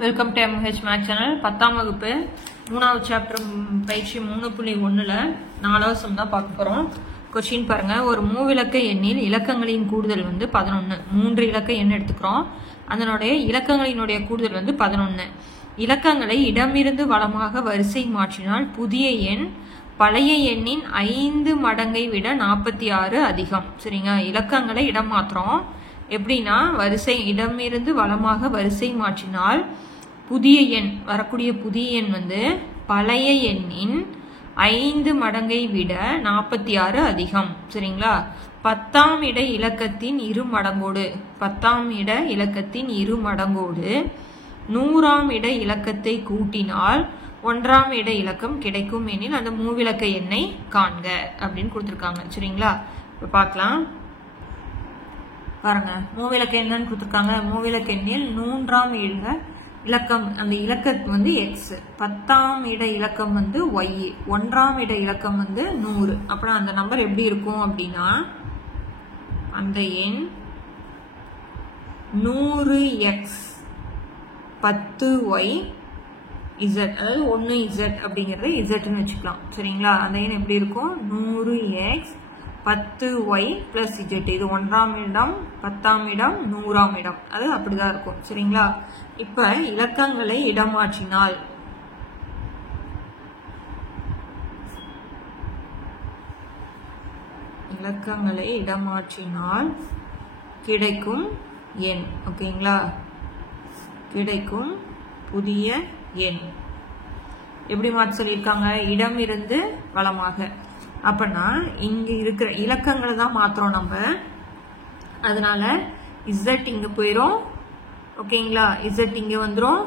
Welcome to MH max channel. 10ஆம் வகுப்பு 3வது சாப்டர் பயிற்சி 3.1ல 4வது சம் தான் பார்க்க போறோம். கொஸ்டின் பாருங்க. ஒரு மூவிலக்க எண்ணில் இலக்கங்களின் கூடுதல் 11. 3 இலக்க எண் எடுத்துக்கிறோம். அதனுடைய இலக்கங்களினுடைய கூடுதல் 11. இலக்கங்களை இடமிருந்து வலமாக வரிசை மாற்றினால் புதிய எண் பழைய எண்ணின் 5 மடங்கை விட 46 அதிகம். சரிங்க. இலக்கங்களை இடம் மாத்திரம் எப்படின்னா, வரிசை இடமிருந்து வலமாக வரிசை மாற்றினால் புதிய எண் வரக்கூடிய புதிய எண் பழைய எண்ணின் 5 மடங்கை விட 46 அதிகம். சரிங்களா. 10ஆம் இட இலக்கத்தின் இரு மடங்கோடு 10ஆம் இட இலக்கத்தின் இரு மடங்கோடு 100ஆம் இட இலக்கத்தை கூட்டினால் 1ஆம் இட இலக்கம் கிடைக்கும் எனில் அந்த மூவிலக்க எண்ணை காண்க அப்படின்னு கொடுத்துருக்காங்க. சரிங்களா. இப்ப பார்க்கலாம் பாருங்க. மூவிலக்க என்னன்னு கொடுத்துருக்காங்க. மூவிலக்க எண்ணில் 100ஆம் இலக்கம் அந்த இலக்கம் எக்ஸ், 10ஆம் இட இலக்கம் ஒய், 1ஆம் இட இலக்கம் 100. அப்புறம் அந்த நம்பர் எப்படி இருக்கும் அப்படின்னா, அந்த எண் 100x 10y z, அதாவது 1z அப்படிங்கறத zன்னு வச்சுக்கலாம். சரிங்களா. அந்த எண் எப்படி இருக்கும்? 100x 10y plus z. இது 1ஆம் இடம், 10ஆம் இடம், 100ஆம் இடம். அது அப்படிதான் இருக்கும். சரிங்களா. இப்ப இலக்கங்களை இடமாற்றினால் கிடைக்கும் எண். ஓகேங்களா. கிடைக்கும் புதிய எண் எப்படி மாற்ற சொல்லியிருக்காங்க? இடமிருந்து வலமாக. அப்பனா இங்க இருக்கிற இலக்கங்களை தான் மாத்திரம் நம்ம. அதனால z இங்க போயிரும். ஓகேங்களா. z இங்க வந்துரும்.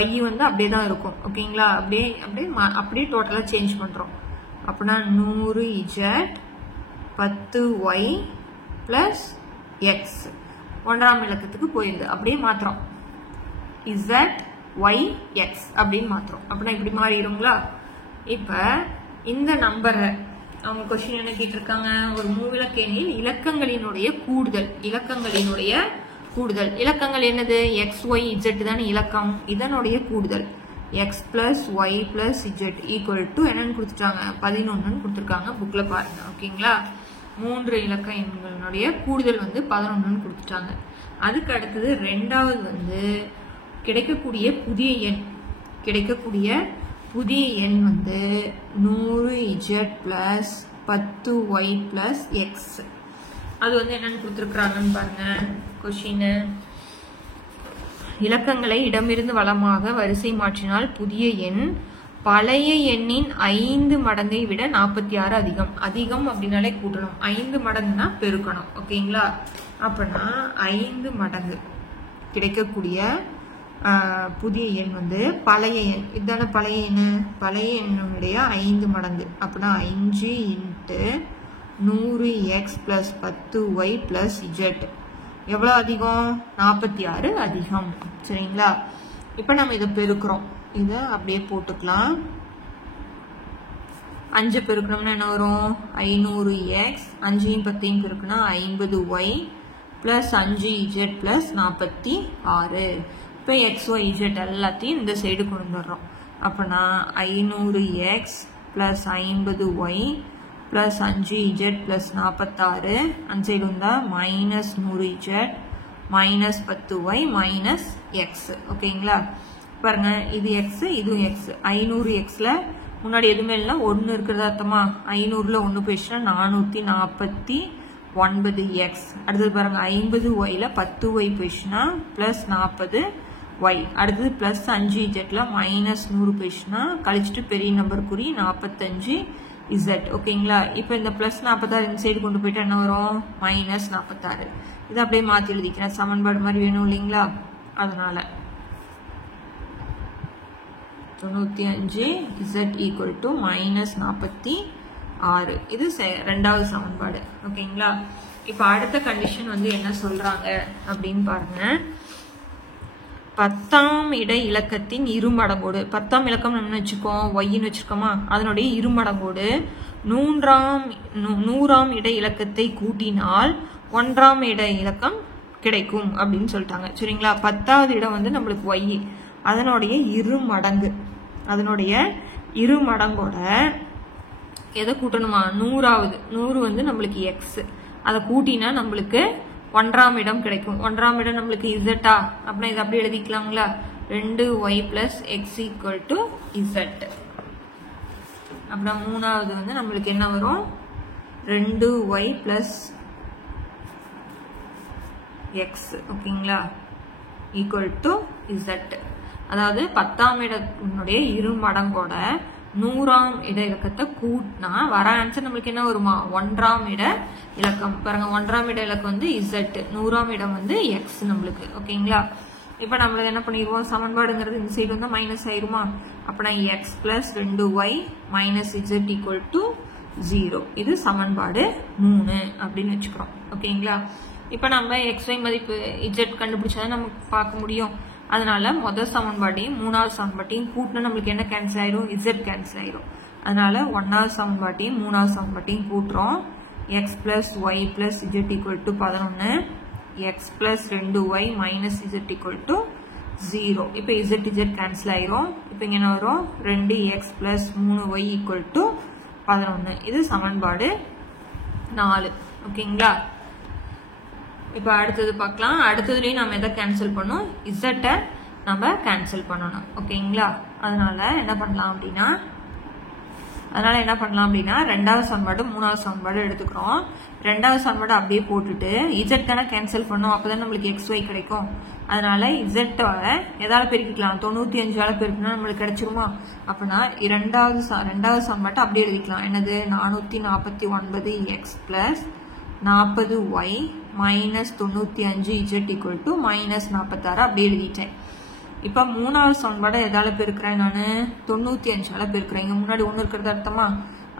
y அப்படியே தான் இருக்கும். ஓகேங்களா. அப்படியே டோட்டலா சேஞ்ச் பண்றோம். அப்பனா 100z 10y plus x 1ஆம் இலக்கத்துக்கு போயிருது. அப்படியே மாத்திரம் z y x அப்படின்னு மாத்திரம். அப்படின்னா இப்படி மாறிடுங்களா. இப்ப இந்த நம்பரை அவங்க கொஸ்டின் என்ன கேட்டிருக்காங்க? ஒரு மூவிலக்க எண்ணில் இலக்கங்களினுடைய கூடுதல். இலக்கங்கள் என்னது? x y z தானே இலக்கம். இதனுடைய கூடுதல் x plus y plus z equal to என்னன்னு கொடுத்துட்டாங்க? 11ன்னு கொடுத்துருக்காங்க. புக்ல பாருங்க. ஓகேங்களா. 3 இலக்க எண்களுடைய கூடுதல் 11ன்னு கொடுத்துட்டாங்க. அதுக்கு அடுத்தது ரெண்டாவது கிடைக்கக்கூடிய புதிய எண். 100z plus 10y plus x. அது என்னன்னு கொடுத்துருக்காங்கன்னு பாருங்க. கொஸ்டின், இலக்கங்களை இடமிருந்து வலமாக வரிசை மாற்றினால் புதிய எண் பழைய எண்ணின் 5 மடங்கை விட 46 அதிகம். அதிகம் அப்படின்னாலே கூட்டணும். 5 மடங்குனா பெருக்கணும். ஓகேங்களா. அப்பனா 5 மடங்கு கிடைக்கக்கூடிய புதிய எண் பழைய எண். இதுதானே பழைய எண். பழைய எண்ணுடைய 5 மடங்கு. அப்படின்னா 5 × 100x plus 10y plus z எவ்வளவு அதிகம்? 46 அதிகம். சரிங்களா. இப்ப நம்ம இதை பெருக்கிறோம். இதை அப்படியே போட்டுக்கலாம். 5 பெருக்கணும்னா என்ன வரும்? 500x 5யும் 10யும் பெருக்குனா 50y plus 5z plus 46. இப்போ xyz எல்லாத்தையும் இந்த சைடு கொண்டு வர்றோம். அப்பனா 500x plus 50y plus 5z plus 46. அந்த சைடு வந்தா minus 100z minus 10y minus x. ஓகேங்களா. பாருங்க, இது x, இதுவும் x. 500xல முன்னாடி எதுவுமே இல்லை, 1 இருக்கிறதா அர்த்தமா? 500ல 1 போயிடுச்சுன்னா 449x. அடுத்தது பாருங்க, 50yல 10y போயிடுச்சுன்னா plus 40y. அடுத்தது பிளஸ் 5zல மைனஸ் 100 போயிடுச்சுன்னா கழிச்சுட்டு பெரிய நம்பர் குறி 45z. ஓகேங்களா. இப்போ இந்த பிளஸ் 46 இந்த சைடு கொண்டு போயிட்டு என்ன வரும்? மைனஸ் 46. இதை அப்படியே மாற்றி எழுதிக்கிறேன். சமன்பாடு மாதிரி வேணும் இல்லைங்களா. அதனால 95z equal to minus 46. இது ரெண்டாவது சமன்பாடு. ஓகேங்களா. இப்போ அடுத்த கண்டிஷன் என்ன சொல்றாங்க அப்படின்னு பாருங்க. 10ஆம் இட இலக்கத்தின் இரு மடங்கோடு 10ஆம் இலக்கம் நம்ம வச்சுக்கோம், ஒய்ன்னு வச்சிருக்கோமா, அதனுடைய இரு மடங்கோடு 100ஆம் இட இலக்கத்தை கூட்டினால் 1ஆம் இட இலக்கம் கிடைக்கும் அப்படின்னு சொல்லிட்டாங்க. சரிங்களா. 10வது இடம் நம்மளுக்கு ஒய், அதனுடைய இரு மடங்கோட எதை கூட்டணுமா 100வது 100 வந்து நம்மளுக்கு எக்ஸ், அதை கூட்டினா நம்மளுக்கு 1ஆம் இடம் கிடைக்கும். 1ஆம் இடம் நம்மளுக்கு இசட்டா, அப்படின்னா இதை அப்படியே எழுதிக்கலாங்களா, 2y + x = z. அப்படின்னா 3வது வந்து நம்மளுக்கு என்ன வரும், 2y + x, ஓகேங்களா, = z. அதாவது 10ஆம் இடத்தினுடைய இரு மடங்கோட 100ஆம் இட இலக்கத்தை கூட்டினா வர ஆன்சர் நம்மளுக்கு என்ன வருமா, 1ஆம் இட இலக்கம். பாருங்க, 1ஆம் இட இலக்கம் வந்து z, 100ஆம் இடம் வந்து x நம்மளுக்கு, ஓகேங்களா. இப்ப நம்மளுக்கு என்ன பண்ணிடுவோம், சமன்பாடுங்கிறது இந்த சைடு வந்து மைனஸ் ஆயிருமா, அப்பனா x + 2y - z = 0. இது சமன்பாடு 3 அப்படின்னு வச்சுக்கிறோம், ஓகேங்களா. இப்ப நம்ம xy மதிப்பு z கண்டுபிடிச்சாதான் நமக்கு பார்க்க முடியும். அதனால முதல் சமன்பாட்டையும் 3வது சமன்பாட்டையும் கூட்டினா நம்மளுக்கு என்ன கேன்சல் ஆயிரும், z கேன்சல் ஆயிரும். அதனால 1வது சமன்பாட்டையும் 3வது சமன்பாட்டையும் கூட்டுறோம். x + y + z = 11, x + 2y - z = 0. இப்ப z கேன்சல் ஆயிரும். இப்ப இங்க என்ன வரும், 2x + 3y = 11. இது சமன்பாடு 4, ஓகேங்களா. இப்ப அடுத்தது பார்க்கலாம். அடுத்ததுலயும் நம்ம எதை கேன்சல் பண்ணோம், z நம்ம கேன்சல் பண்ணணும், ஓகேங்களா. அதனால என்ன பண்ணலாம் அப்படின்னா ரெண்டாவது சமன்பாடு 3வது சமன்பாடு எடுத்துக்கிறோம். ரெண்டாவது சமன்பாடு அப்படியே போட்டுட்டு z தானே கேன்சல் பண்ணோம், அப்பதான் நம்மளுக்கு xy கிடைக்கும். அதனால z எதால பெருக்கிக்கலாம், 95ஆல பெருக்கினா நம்மளுக்கு கிடைச்சிருமா. அப்படின்னா ரெண்டாவது சமன்பாட்டை அப்படியே எழுதிக்கலாம். என்னது, 449x + 40y - 95z = -46 அப்படியே எழுதிட்டேன். இப்ப 3வது சமன்பாடு எதால பெருக்கிறேன், நான் 95ஆல பெருக்கிறேன். இங்க முன்னாடி 1 இருக்கிறது அர்த்தமா,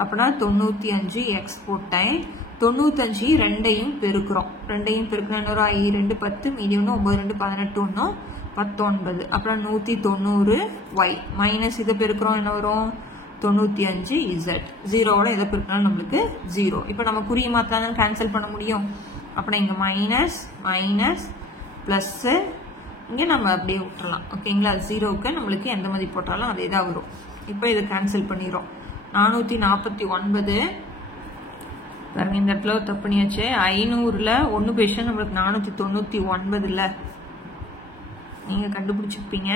அப்படின்னா 95x போட்டேன். 95 ரெண்டையும் பெருக்கிறோம். இன்னொரு 2 10 மீதி 1 9 2 18 1 19, அப்புறம் 190y மைனஸ் இதை பெருக்கிறோம், என்ன வரும் 95z. 0வோட எதை பெருக்கினாலும் நம்மளுக்கு 0. இப்போ நம்ம குறிய மாத்தாலும் கேன்சல் பண்ண முடியும். அப்போ இங்க மைனஸ் பிளஸ் இங்க நம்ம அப்படியே விட்டுறலாம், ஓகேங்களா. 0க்கு நம்மளுக்கு எந்த மதிப்பு போட்டாலும் அதே தான் வரும். இப்போ இதை கேன்சல் பண்ணிடுறோம். 449 பாருங்க, இந்த இடத்துல தப்பு பண்ணியாச்சு. 500ல 1 பேஷன் நம்மளுக்கு 499 நீங்க கண்டுபிடிச்சிருப்பீங்க.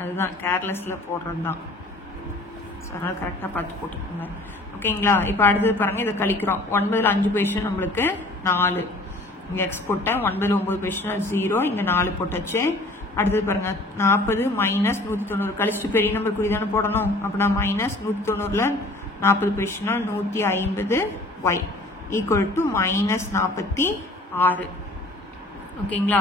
அதுதான் கேர்லெஸ்ல போடுறது தான், அதனால கரெக்டா பார்த்து போட்டுக்கோங்க, ஓகேங்களா. இப்போ அடுத்தது பாருங்க, இதை கழிக்கிறோம். 9ல 5 பேஷன் நம்மளுக்கு 4, இங்க x போட்டேன். 9ல 9 பேஷன் 0, இங்க 4 போட்டாச்சு. அடுத்தது பாருங்க, 40 - 190 கழிச்சுட்டு பெரிய நம்பர் குறிதானே போடணும். அப்படின்னா -190ல 40 பேஷனா 150y = -46, ஓகேங்களா.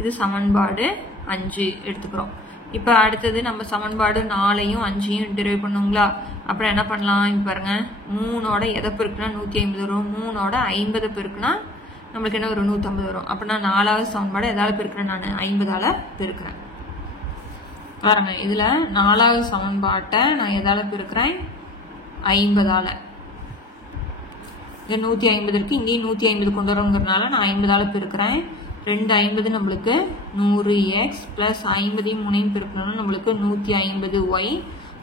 இது சமன்பாடு 5 எடுத்துக்கிறோம். இப்ப அடுத்தது நம்ம சமன்பாடு 4ஐயும் 5ஐயும் டிரைவ் பண்ணுங்களா. அப்புறம் என்ன பண்ணலாம், இப்ப பாருங்க, 3ஓட எதை பெருக்குனா 150 வரும், 3ஓட 50 பெருக்குனா நம்மளுக்கு என்ன வரும், 150 வரும். அப்படின்னா 4வது சமன்பாடு எதால பெருக்கிறேன், நான் 50ஆல பெருக்கிறேன். பாருங்க, இதுல 4வது சமன்பாட்டை நான் எதால பெருக்கிறேன், 50ஆல. இங்க 150 இருக்கு, இங்கேயும் 150 கொண்டு வரோங்கிறதுனால நான் 50ஆல பெருக்கிறேன். 2 50 நம்மளுக்கு 100x + 50ஐயும் 3ஐயும் பெருக்கணும்னா நம்மளுக்கு 150y,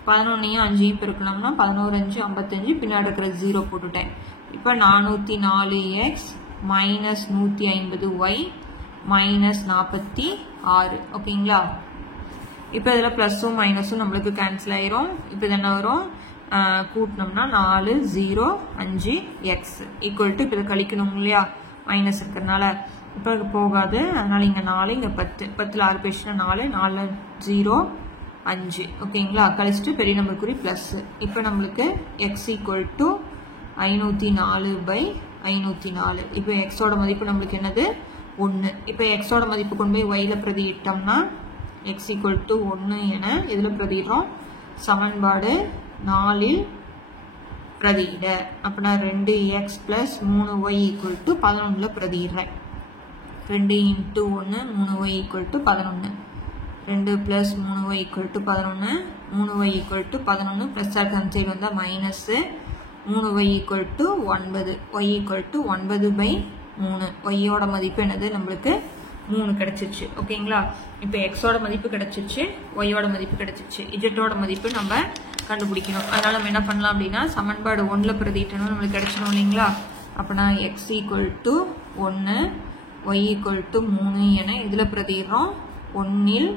11ஐயும் 5ஐயும் பெருக்கணும்னா 11 5 55, பின்னாடி இருக்கிற 0 போட்டுட்டேன். இப்போ 404x - 150y - 46, ஓகேங்களா. இப்போ இதுல பிளஸும் மைனஸும் நம்மளுக்கு கேன்சல் ஆயிரும். இப்போ இது என்ன வரும், கூட்டினோம்னா 4 0 5 x = இப்போ இதை கழிக்கணும் இல்லையா, மைனஸ் இருக்கிறதுனால. இப்போ போகாது, அதனால இங்க 4 இங்க 10, 10ல 6 பேஷனா 4, 4ல 0 5, ஓகேங்களா. கழிச்சுட்டு பெரிய நம்பர் குறி பிளஸ். இப்போ நம்மளுக்கு x = 504/504. இப்போ xோட மதிப்பு நம்மளுக்கு என்னது, 1. இப்போ xோட மதிப்பு கொண்டு போய் yல பிரதியிட்டோம்னா x = 1 என இதுல பிரதியிடுறோம். சமன்பாடு 4இல் பிரதியிட. அப்படின்னா 2x + 3y = 11ல பிரதியிடுறேன். 2 × 1 3y = 11, 2 + 3y = 11, 3y = 11 plus அந்த சைடு வந்தா மைனஸ், 3y = 9, y = 9/3. y யோட மதிப்பு என்னது, நம்மளுக்கு 3 கிடைச்சிருச்சு. ஓகேங்களா? இப்போ எக்ஸோட மதிப்பு கிடைச்சிருச்சு, ஒய்யோட மதிப்பு கிடைச்சிருச்சு. இஜெட்டோட மதிப்பு நம்ம கண்டுபிடிக்கணும். அதனால நம்ம என்ன பண்ணலாம் அப்படின்னா சமன்பாடு 1ல் பிரதியிட்டணும் நம்மளுக்கு கிடைச்சிடும் இல்லைங்களா? அப்போனா x equal to 1, y equal to 3 என இதில் பிரதிடுறோம். 1ல்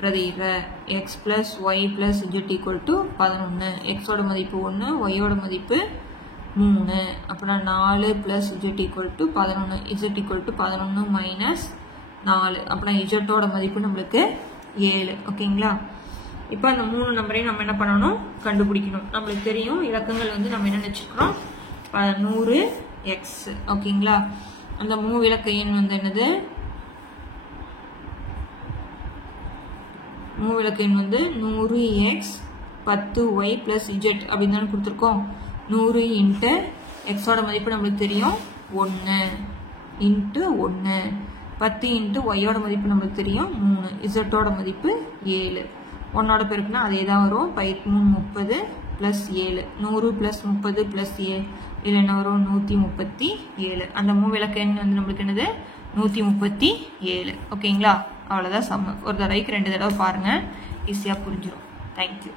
பிரதிடுற x plus y plus z equal to 11. எக்ஸோட மதிப்பு 1, ஒய்யோட மதிப்பு 3. அப்போனா 4 plus z equal to 11. Z equal to 11 minus 4. அப்போனா இஜெட்டோட மதிப்பு நம்மளுக்கு 7. ஓகேங்களா? இப்போ அந்த 3 நம்பரையும் நம்ம என்ன பண்ணணும்? கண்டுபிடிக்கணும். நம்மளுக்கு தெரியும் இலக்கங்கள் வந்து நம்ம என்ன நினைச்சுக்கிறோம்? 100 எக்ஸ். ஓகேங்களா? அந்த மூவிலக்க எண் வந்து என்னது? மூவிலக்க எண் வந்து 100x 10y பிளஸ் இஜெட் அப்படின்னு தானே கொடுத்துருக்கோம். 100 இன்ட்டு எக்ஸோட மதிப்பு நம்மளுக்கு தெரியும் 1 இன்ட்டு 1, 10 இன்ட்டு ஒய்யோட மதிப்பு நம்மளுக்கு தெரியும் 3, இசட்டோட மதிப்பு 7. 1ஓட பெருக்குனா அதே தான் வரும். 3 30 பிளஸ் 7, 100 பிளஸ் 30 பிளஸ் 7 இதில் என்ன வரும்? 137. அந்த மூவிலக்க எண் வந்து நம்மளுக்கு என்னது? 137. ஓகேங்களா? அவ்வளோதான் சம்ம. ஒரு தடவைக்கு 2 தடவை பாருங்கள், ஈஸியாக புரிஞ்சிடும். தேங்க்யூ.